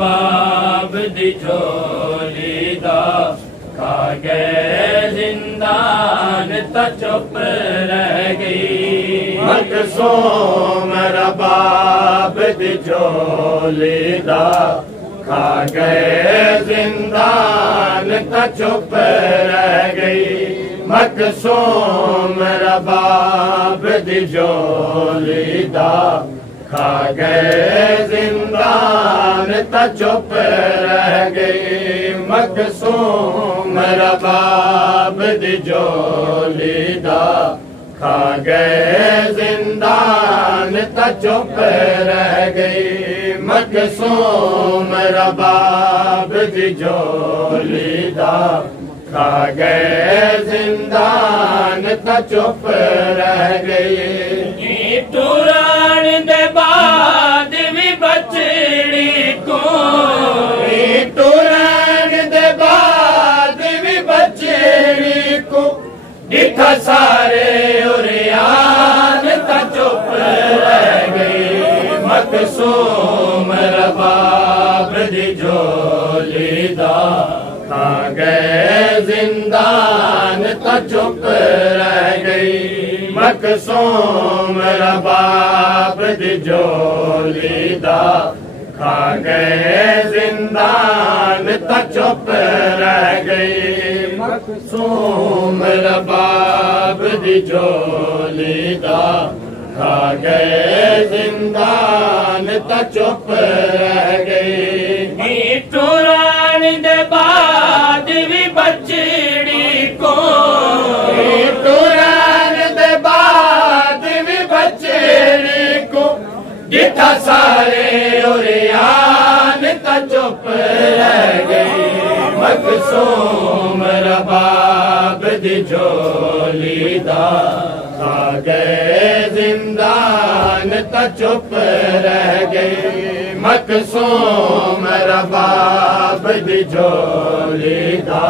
बाब दी झोली दा खा गए जिंदान ता चुप रह गई। मकसूम रबाब दी झोली दा खा गए जिंदान ता चुप रह गई। मकसूम रबाब दी झोली दा खा गए जिंदान ता चुप रह गई। मकसूम रबाब दी झोली दा खा गए जिंदान ता चुप रह गई। मकसूम रबाब दी झोली दा खा गए जिंदान ता चुप रह गई। टुरान दे बाद भी बचड़ी को, टुरान दे बाद भी बचड़ी को डिठा सारे उरियान ता चुप रह गई। मकसूम रबाब दी झोली दा खा गए जिंदान ता चुप रह गई। मकसूम रबाब दी झोली दा खा गए जिंदान ता चुप रह गई। मकसूम रबाब दी झोली दा खा गए जिंदान ता चुप रह गई। टुरान दे बाद भी बचड़ी को, टुरान दे बाद भी बचड़ी को डिठा सारे उरियान ता चुप रह गई। मकसूम रबाब दी झोली दा खा गए जिंदान ता चुप रह गई। मकसूम रबाब दी झोली दा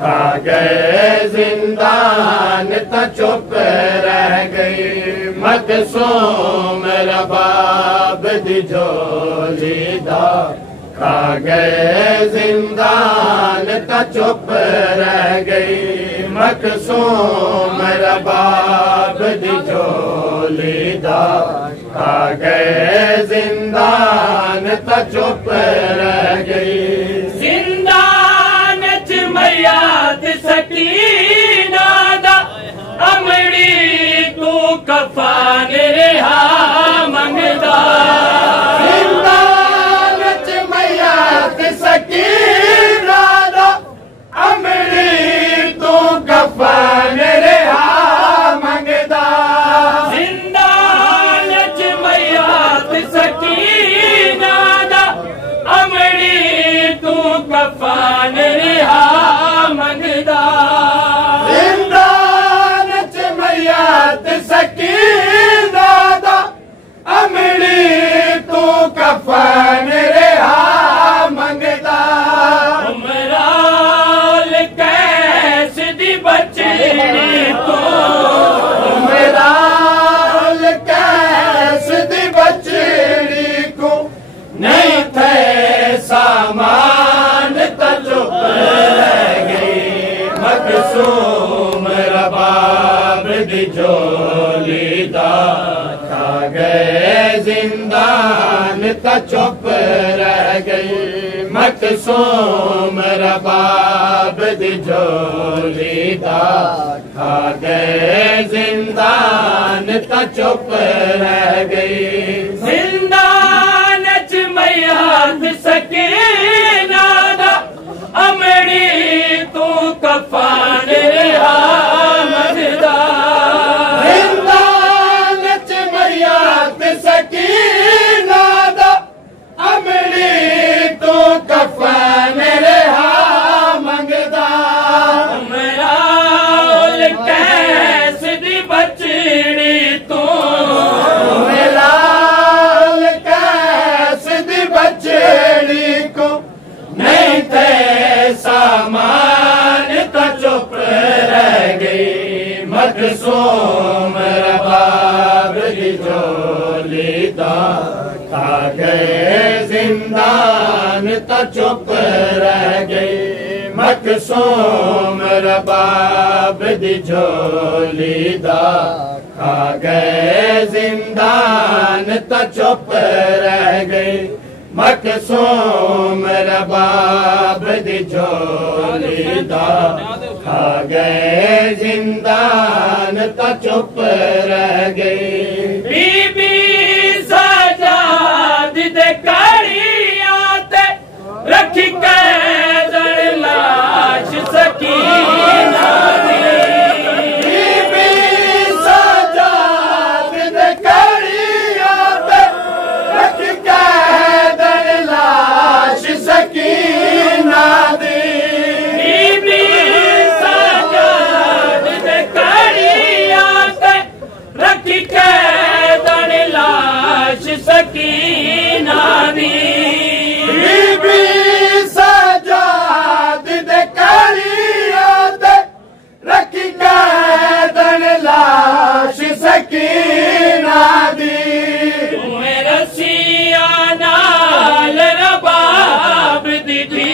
खा गए जिंदान ता चुप रह गई। मकसूम रबाब दी झोली दा खा गए जिंदान ता चुप रह गई। मकसूम रबाब दी झोली दा खा गए जिंदान ता चुप रह गई। जिंदान च मयाद सकीना दा अमड़ी तू कफान रिहा मंगदा। जिंदान च मयाद सकीना दा अमड़ी तू कफान रिहा मंगदा। जिंदान च मयाद सकीना दा अमड़ी तू कफान रिहा मंगदा। जिंदान च मयाद सकीना दा अमड़ी तू कफन रिहा मंगदा। उमराल कैस दी बचड़ी को, उमराल कैस दी बचड़ी को नहीं थे सामान ता चुप रह गई। मकसूम रबाब दी झोली दा खा गए जिंदान ता चुप रह गई। मकसूम रबाब दी झोली दा खा गए जिंदान ता चुप रह गई। जिंदान च मयाद सकीना दा अमड़ी तू कफान रिहा मंगदा। जिंदान च मयाद सकीना दा अमड़ी तू कफन रिहा मंगदा। उमराल कैस दी बचड़ी तू, उमराल कैस दी बचड़ी को नहीं थे सामान ता चुप रह गई। मकसूम रबाब दी झोली दा खा गए जिंदान तो चुप रह गई मकसूम रबाब दी झोली दा खा गए जिंदान तो चुप रह गई मकसूम रबाब दी झोली दा खा गए जिंदान तो चुप रह गई बीबी सजाद दे कड़ियां ते रखी कैदन लाश सकीना दी बीबी सजाद दे कड़ियां ते रखी कैदन लाश सकीना दी बीबी सजाद दे कड़ियां ते रखी कैदन लाश सकीना दी बीबी सजाद दे कड़ियां ते रखी कैदन लाश सकीना दी रसिया नाल रबाब दी थी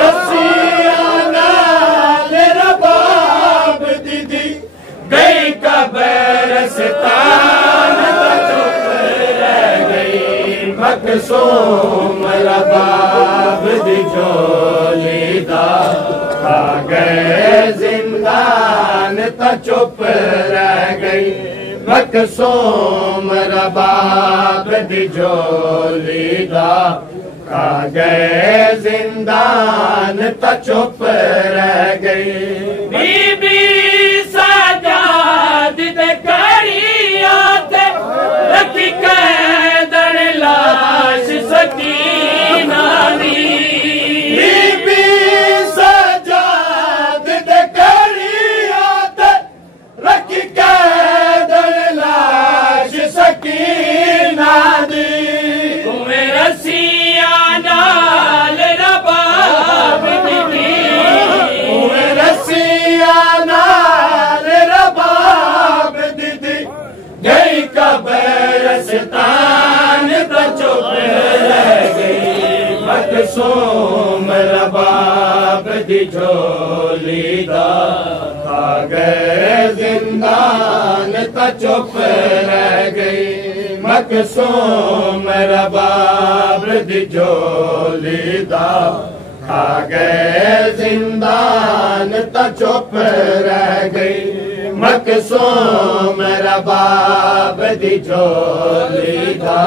रसिया नाल रबाब दी थी गई कब्रिस्तान तो चुप रह गई मकसूम रबाब दी झोली दा खा गए जिंदान तो चुप रह गई मकसूम रबाब दी झोली दा खा गए जिंदान तो चुप रह गई बीबी सजाद दे कड़ियां ते रखी कैदन लाश सकीना दी बीबी सजाद दे कड़ियां ते रखी कैदन लाश सकीना दी रसिया नाल रबाब दी थी रसिया नाल रबाब दी थी गई कब्रिस्तान तो चुप रह गई मकसूम रबाब दी झोली दा खा गए जिंदान तो चुप रह गई मकसूम रबाब दी झोली दा खा गए जिंदान तो चुप रह गई मकसूम रबाब दी झोली दा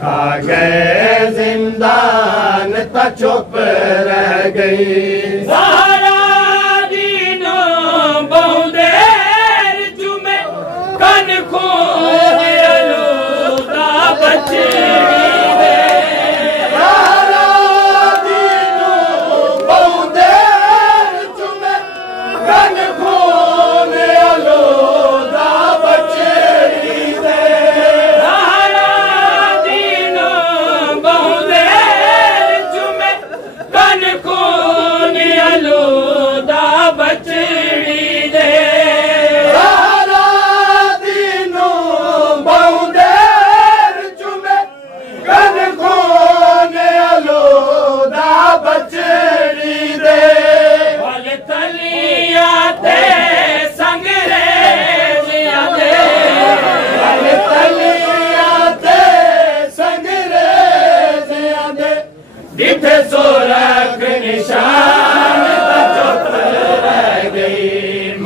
खा गए जिंदान तो चुप रह गई ज़हरा दीनो बहुदेर जुमे कन खून आलूदा बचड़ी दे कन खून आलूदा बचड़ी दे ज़हरा दीनो बहुदेर जुमे कन खून आलूदा बचड़ी दे सारा दीनो बहुदेर जुमे कन खून आलूदा बचड़ी दे फल तलिया ते संगरेजिया दे फल तलिया ते संगरेजिया दे जिथे सोरख निशान तो चुप रह गई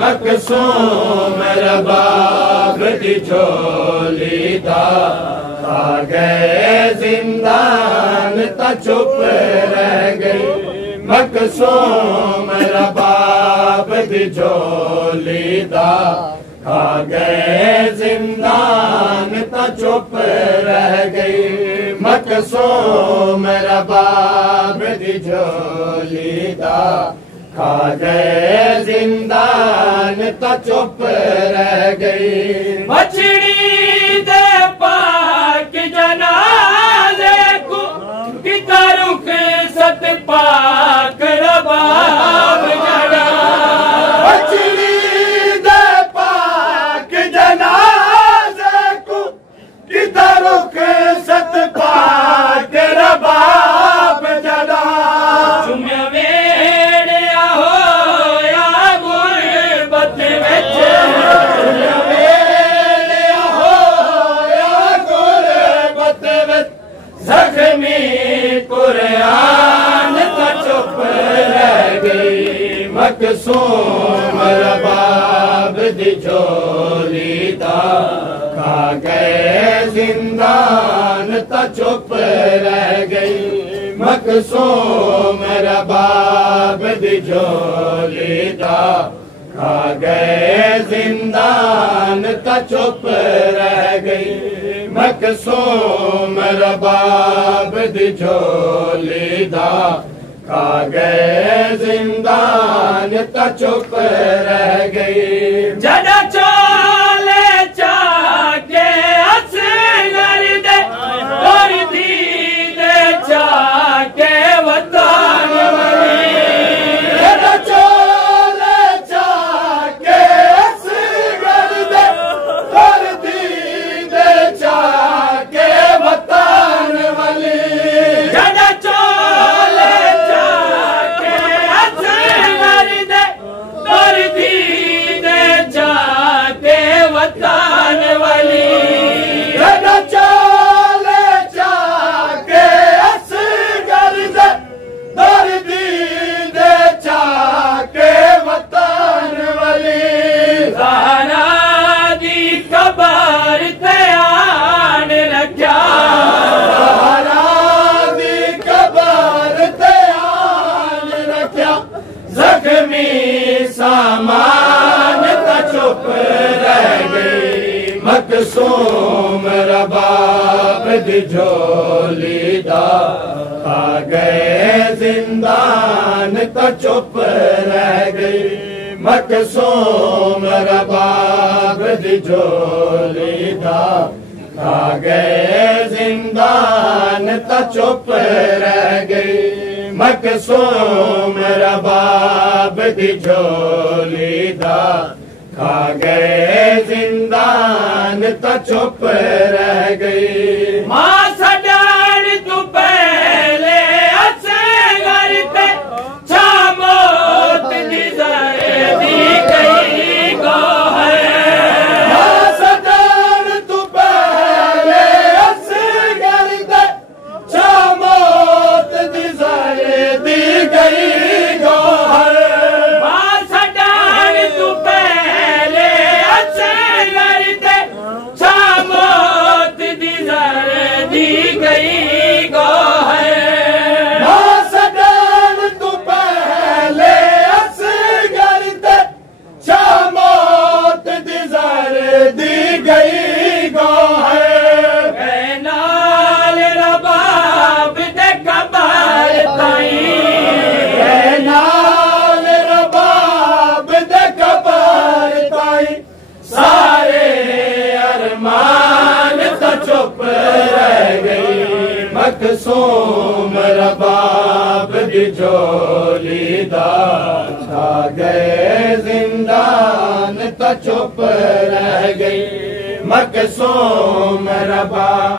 मकसूम रबाब दी झोली दा खा गए जिंदान तो चुप रह गई मकसूम रबाब दी झोली दा खा गए जिंदान तो चुप रह गई मकसूम रबाब दी झोली दा खा गए जिंदान तो चुप रह गई बछड़ी दे पाक जनाजे को किता रुख सत पाक रबाब जड़ा बछड़ी दे पाक जनाजे को किता रुख सत पाक रबाब जख्मी कुरान तो चुप रह गई मकसूम रबाब दी झोली दा खा गए जिंदान तो चुप रह गई मकसूम रबाब दी झोली दा खा गए जिंदान तो चुप रह गई मकसूम रबाब दी झोली दा खा गए जिंदान तो चुप रह गई जड़ा चोले चाके असगर दे और दीदे चाके वतन वाली जड़ा चोले चाके असगर दे और दीदे चाके वतन वाली जड़ा चोले चाके असगर दे और दीदे चाके वतन वाली जड़ा चोले चाके असगर दे और दीदे चाके वतन वाली ज़हरा दी कबर ते आन रखा ज़हरा दी कबर ते आन रखा जख्मी सामान तो चुप रह गई मकसूम रबाब दी झोली दा खा गए जिंदान तो चुप रह गई मकसूम रबाब दी झोली दा खा गए जिंदान तो चुप रह गई मकसूम रबाब दी झोली दा खा गए जिंदान तो चुप रह गई मां सजान तू पहले असगर ते छा मौत दी दी गई गो है सदान तू पहले असगर दे छा मौत दी गई गो है मां सजान तू पहले असगर ते छा मौत दी गई गो है सदान तू पहले असगर दे छा मौत दी गई गो है नाल रबाब दे कबर ताई नाल रबाब दे कबर ताई सारे अरमान तो चुप रह गई मकसूम रबाब दी झोली दा खा गए जिंदान तो चुप रह गई मकसूम रबाब